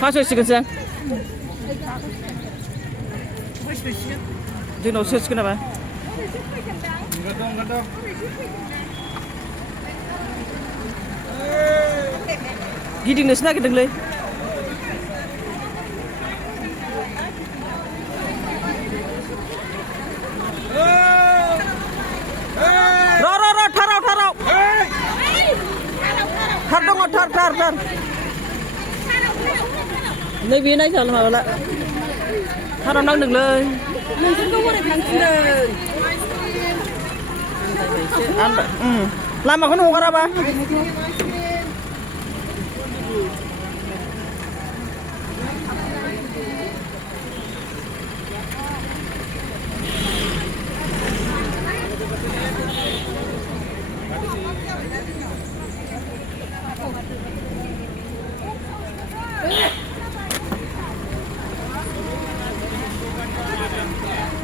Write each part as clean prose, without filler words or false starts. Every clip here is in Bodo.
फासयसिगोनसो जोंनाव सोसिगोन नामा गिदिंनोसो नागिरदोंलै थार दङ थार नै बे नायजाला माबाला थाराव नांदोंलै नोंसोरखौ बोरै थांफिनदों लामाखौनो हगाराबा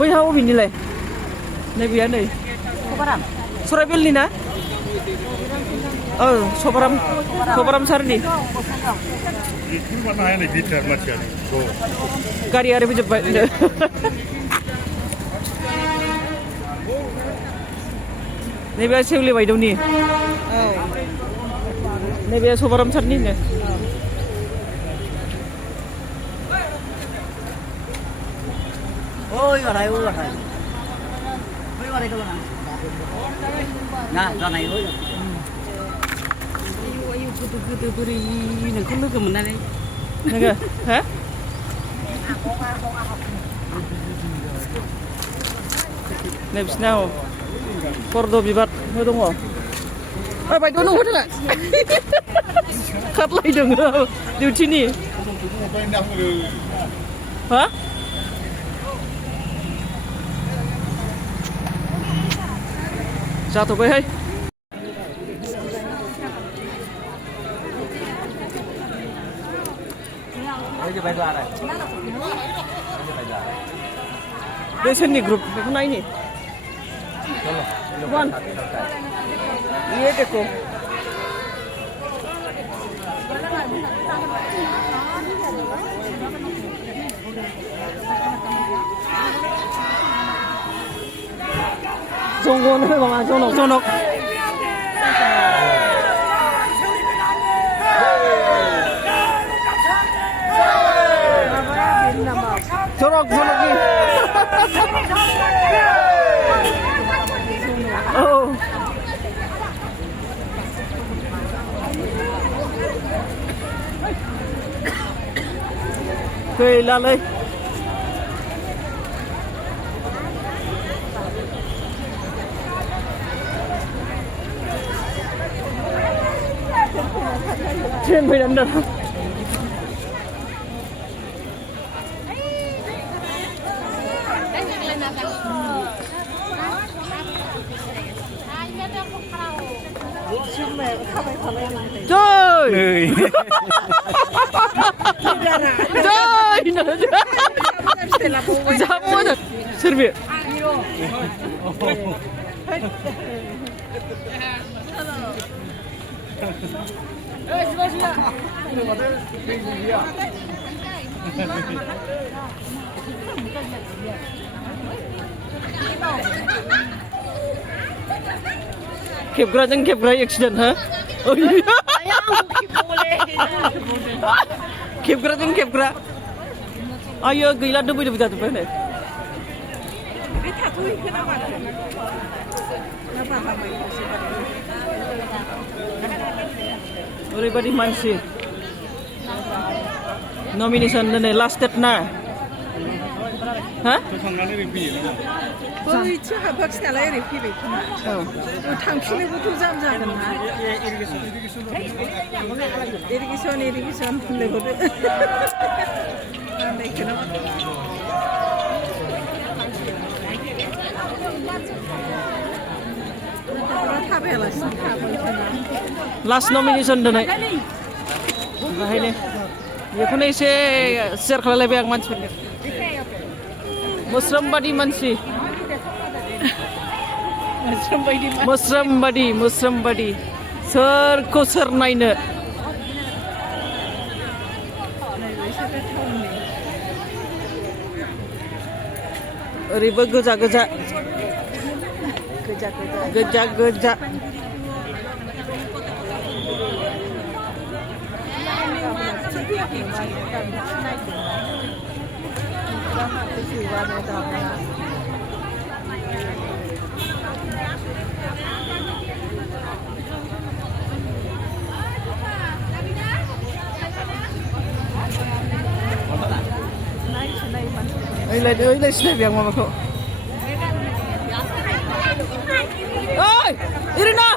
बैहा अबेनिलाय नैबेया नै सराइबिलनि ना सबाराम सारनि गारि आरो फैजोब्बाय नैबे सेवलि बायदौनि नैबे सबाराम सारनिनो ôi vào đây ôi vào đây đâu nào nè vào này ôi từ buri đừng có nước của mình đây nè hả này nào Cordo bibat hơi đúng không bài tôi nó hút thế này cắt lại đừng điều chi nè hả Jatuh bay đây sini grup देखो ना ini Wan ये देखो Jonggon hơi bằng Jonok đi cười la lên trên phải đánh được trời trời nữa dám quá rồi xin việc Kebra accident ha? Oh iya. Kebra. Ayo gila debu jatuh nih. Everybody mansi. Nomination nih last step na. Hah? बै इथिं हाबफाखिसै नालाय ओरै फैबाय खोमा थांफिनोबोथ' जाम जागोन ना इरिगेसन होनलायहरदो थाबायालासिनो थाबाय लास्ट नमिनेसन दोनै बेहायनो बेखौनो एसे शेयार खालायलायबाय आं मानसिफोरनो मोस्रोम बादि मानसि मोस्रोम बायदि सोरखौ सोर नायनो ओरैबो गोजा ओइलाय सिनायबाय आं माबाखौ ओइ इरिना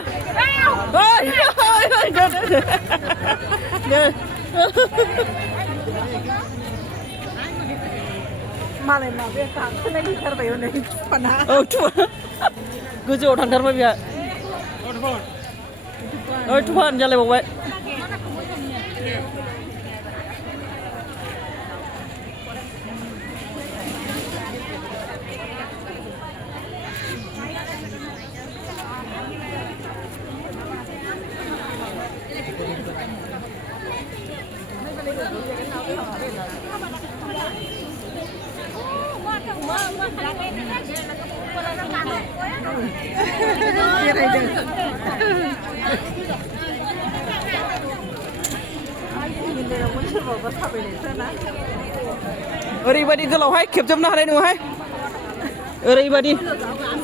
ओइ मालायना बे गाखोनाय फैथारबाय हनै थुफाना औ गोजौआव थांथारबाय बेहा ओइ थुफान जालायबावबाय ओरैबायदि गोलावहाय खेबजोबनो हानाय नङाहाय ओरैबायदि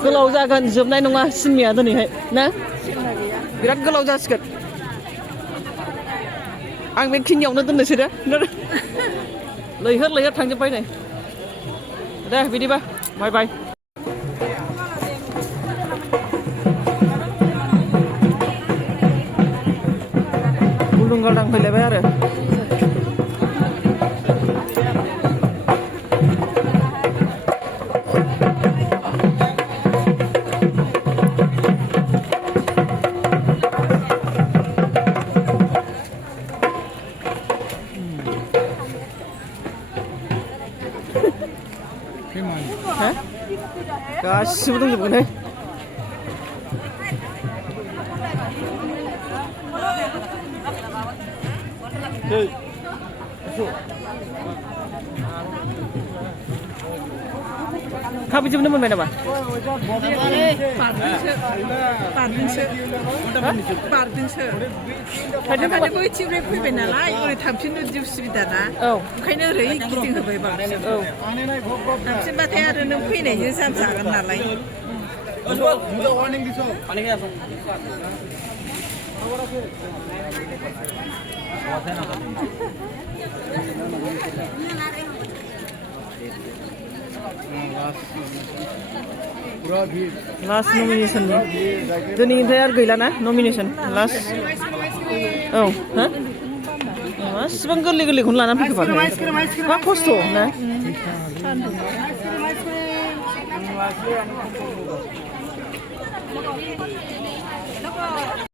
गोलाव जागोन जोबनाय नङा सिनेमाया दिनैहाय ना बिराद गोलाव जासिगोन आं बेखिनियावनो दोननोसै दे लैहोर थांजोब्बाय नै दे बिदिबा बाय गुलुं गालदां फैलायबाय आरो गासिबो दंजोबगोनहाय थाबैजोबनो मोनबाय नामा बारदोंसो माने बैथिंनिफ्राय फैबाय नालाय ओरै थांफिननो जि उसुबिदा ना ओंखायनो ओरै गिदिंहोबाय बांसिन थांफिनबाथाय आरो नों फैनायजों जाजागोन नालाय लास्ट नमिनेसन दिनैनिफ्राय आरो गैलाना नमिनेसन लास्ट औ हा मासिबां गोरलैखौनो लानानै फैखोबाल मा खस्थ' ना